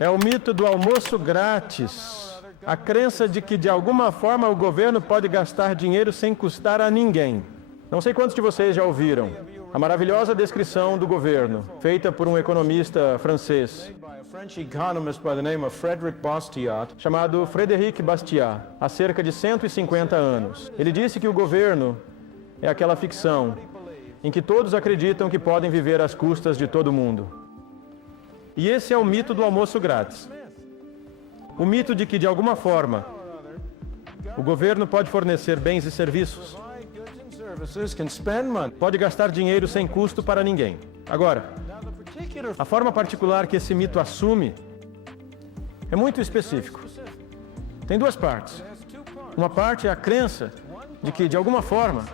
É o mito do almoço grátis. A crença de que, de alguma forma, o governo pode gastar dinheiro sem custar a ninguém. Não sei quantos de vocês já ouviram a maravilhosa descrição do governo, feita por um economista francês, chamado Frédéric Bastiat, há cerca de 150 anos. Ele disse que o governo é aquela ficção em que todos acreditam que podem viver às custas de todo mundo. E esse é o mito do almoço grátis. O mito de que, de alguma forma, o governo pode fornecer bens e serviços, pode gastar dinheiro sem custo para ninguém. Agora, a forma particular que esse mito assume é muito específico. Tem duas partes. Uma parte é a crença de que, de alguma forma,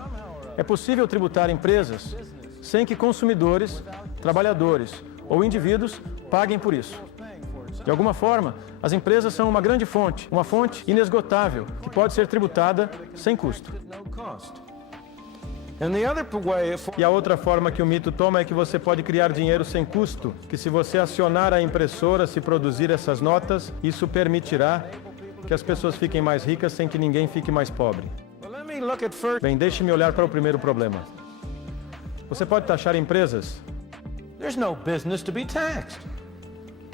é possível tributar empresas sem que consumidores, trabalhadores ou indivíduos paguem por isso. De alguma forma, as empresas são uma grande fonte, uma fonte inesgotável, que pode ser tributada sem custo. E a outra forma que o mito toma é que você pode criar dinheiro sem custo, que se você acionar a impressora, se produzir essas notas, isso permitirá que as pessoas fiquem mais ricas sem que ninguém fique mais pobre. Bem, deixe-me olhar para o primeiro problema. Você pode taxar empresas?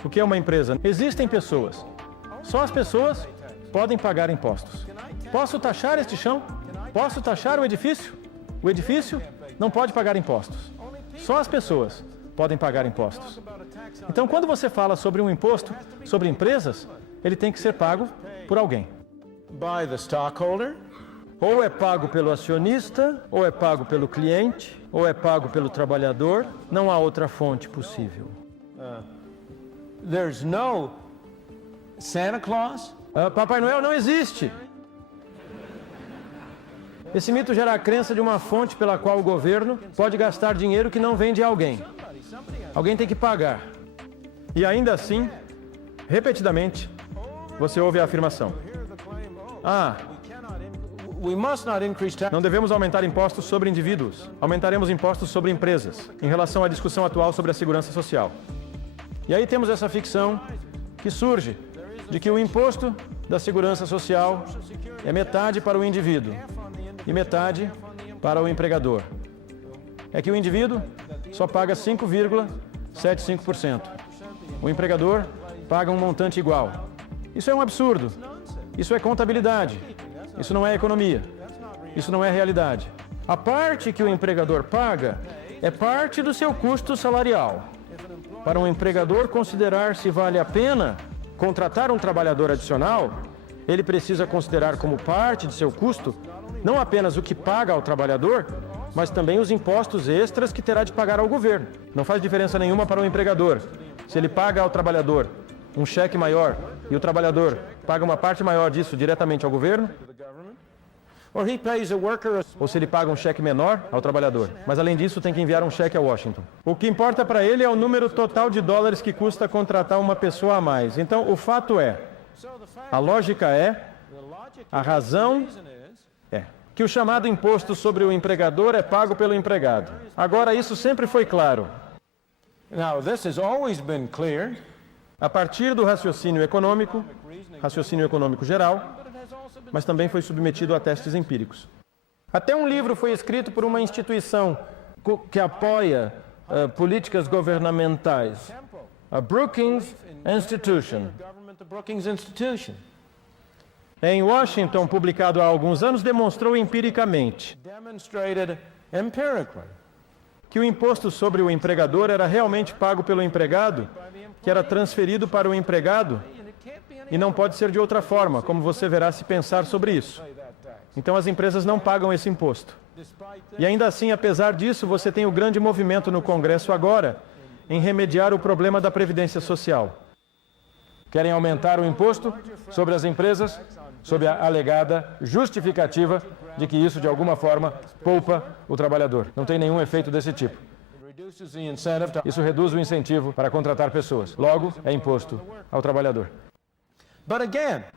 O que é uma empresa? Existem pessoas. Só as pessoas podem pagar impostos. Posso taxar este chão? Posso taxar o edifício? O edifício não pode pagar impostos. Só as pessoas podem pagar impostos. Então, quando você fala sobre um imposto sobre empresas, ele tem que ser pago por alguém. Ou é pago pelo acionista, ou é pago pelo cliente, ou é pago pelo trabalhador. Não há outra fonte possível. There's no Santa Claus? Papai Noel não existe. Esse mito gera a crença de uma fonte pela qual o governo pode gastar dinheiro que não vem de alguém. Alguém tem que pagar. E ainda assim, repetidamente, você ouve a afirmação: não devemos aumentar impostos sobre indivíduos. Aumentaremos impostos sobre empresas, em relação à discussão atual sobre a segurança social. E aí temos essa ficção que surge de que o imposto da segurança social é metade para o indivíduo e metade para o empregador. É que o indivíduo só paga 5,75%. O empregador paga um montante igual. Isso é um absurdo. Isso é contabilidade. Isso não é economia. Isso não é realidade. A parte que o empregador paga é parte do seu custo salarial. Para um empregador considerar se vale a pena contratar um trabalhador adicional, ele precisa considerar como parte de seu custo não apenas o que paga ao trabalhador, mas também os impostos extras que terá de pagar ao governo. Não faz diferença nenhuma para o empregador se ele paga ao trabalhador um cheque maior e o trabalhador paga uma parte maior disso diretamente ao governo, ou se ele paga um cheque menor ao trabalhador. Mas além disso tem que enviar um cheque a Washington. O que importa para ele é o número total de dólares que custa contratar uma pessoa a mais. Então o fato é, a lógica é, a razão é que o chamado imposto sobre o empregador é pago pelo empregado. Agora isso sempre foi claro. A partir do raciocínio econômico geral, mas também foi submetido a testes empíricos. Até um livro foi escrito por uma instituição que apoia políticas governamentais, a Brookings Institution. Em Washington, publicado há alguns anos, demonstrou empiricamente que o imposto sobre o empregador era realmente pago pelo empregado, que era transferido para o empregado, e não pode ser de outra forma, como você verá se pensar sobre isso. Então as empresas não pagam esse imposto. E ainda assim, apesar disso, você tem o grande movimento no Congresso agora em remediar o problema da Previdência Social. Querem aumentar o imposto sobre as empresas, sob a alegada justificativa de que isso, de alguma forma, poupa o trabalhador. Não tem nenhum efeito desse tipo. Isso reduz o incentivo para contratar pessoas. Logo, é imposto ao trabalhador.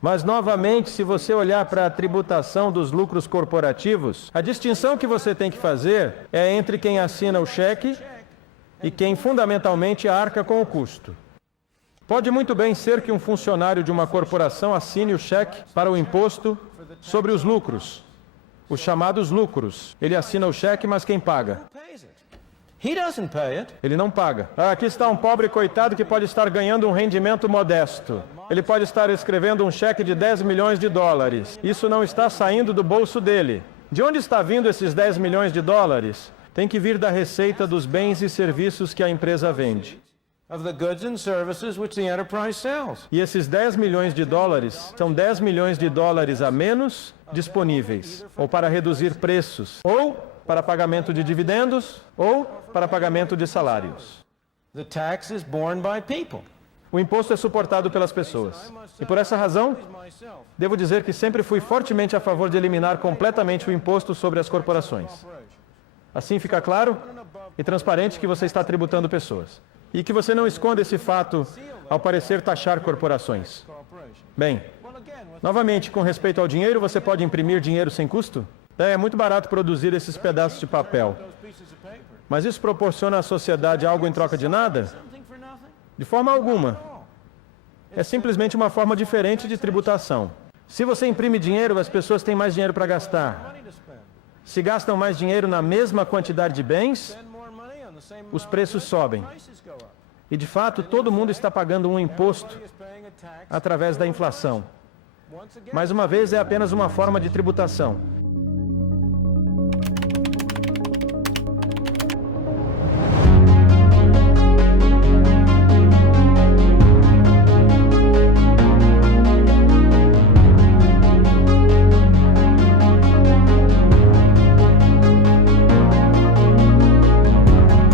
Mas, novamente, se você olhar para a tributação dos lucros corporativos, a distinção que você tem que fazer é entre quem assina o cheque e quem fundamentalmente arca com o custo. Pode muito bem ser que um funcionário de uma corporação assine o cheque para o imposto sobre os lucros, os chamados lucros. Ele assina o cheque, mas quem paga? He doesn't pay it. Ele não paga. Aqui está um pobre coitado que pode estar ganhando um rendimento modesto. Ele pode estar escrevendo um cheque de 10 milhões de dólares. Isso não está saindo do bolso dele. De onde está vindo esses 10 milhões de dólares? Tem que vir da receita dos bens e serviços que a empresa vende. Of the goods and services which the enterprise sells. E esses 10 milhões de dólares são 10 milhões de dólares a menos disponíveis, ou para reduzir preços, ou para pagamento de dividendos, ou para pagamento de salários. The tax is borne by people. O imposto é suportado pelas pessoas. E por essa razão, devo dizer que sempre fui fortemente a favor de eliminar completamente o imposto sobre as corporações. Assim fica claro e transparente que você está tributando pessoas. E que você não esconda esse fato ao parecer taxar corporações. Bem, novamente, com respeito ao dinheiro, você pode imprimir dinheiro sem custo? É muito barato produzir esses pedaços de papel. Mas isso proporciona à sociedade algo em troca de nada? De forma alguma. É simplesmente uma forma diferente de tributação. Se você imprime dinheiro, as pessoas têm mais dinheiro para gastar. Se gastam mais dinheiro na mesma quantidade de bens, os preços sobem. E de fato, todo mundo está pagando um imposto através da inflação. Mais uma vez, é apenas uma forma de tributação.